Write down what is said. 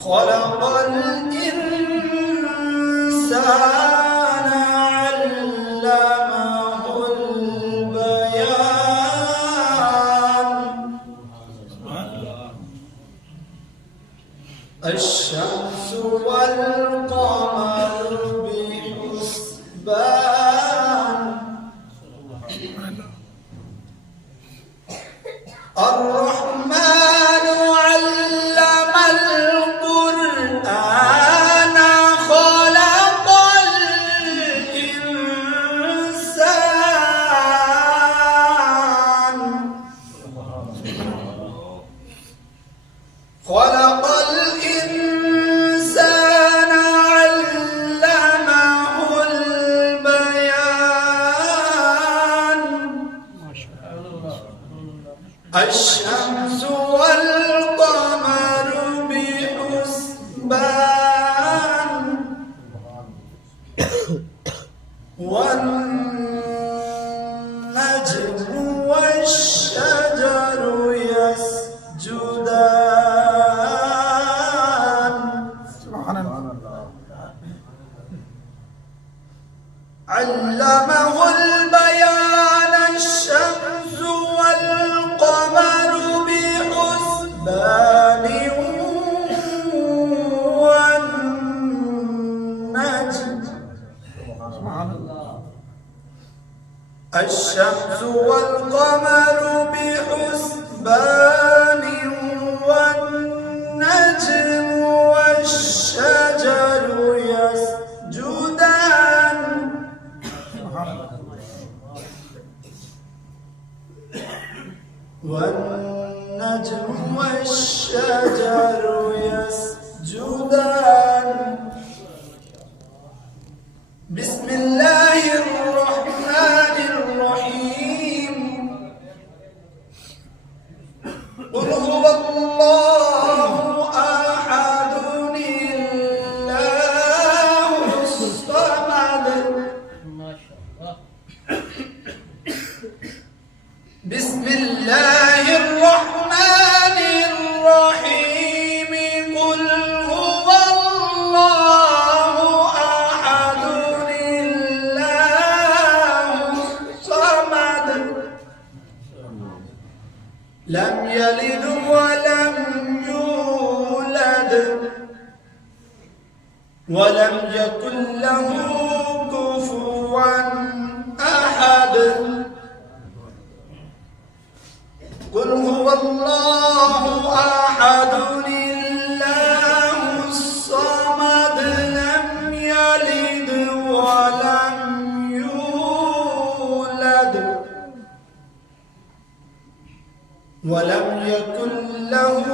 خلق الإنسان علمه البيان الشمس والقمر بحسبان الرحمن علم القرآن خلق الإنسان علمه البيان الشمس والقمر بحسبان والنجم والشجر يسجدان سبحان الله علمه البيان الشمس والقمر بحسبان والنجم الشمس والقمر بحسبان والنجم والشجر يسجدان والنجم والشجر يسجدان بسم الله الرحمن الرحيم قل هو الله أحد الله الصمد بسم الله الرحمن الرحيم قل هو الله أحد الله الصمد لم يلد ولم يولد ولم يكن له كفوا أحد قل هو الله أحد الله الصمد لم يلد ولم يولد ولم يكن له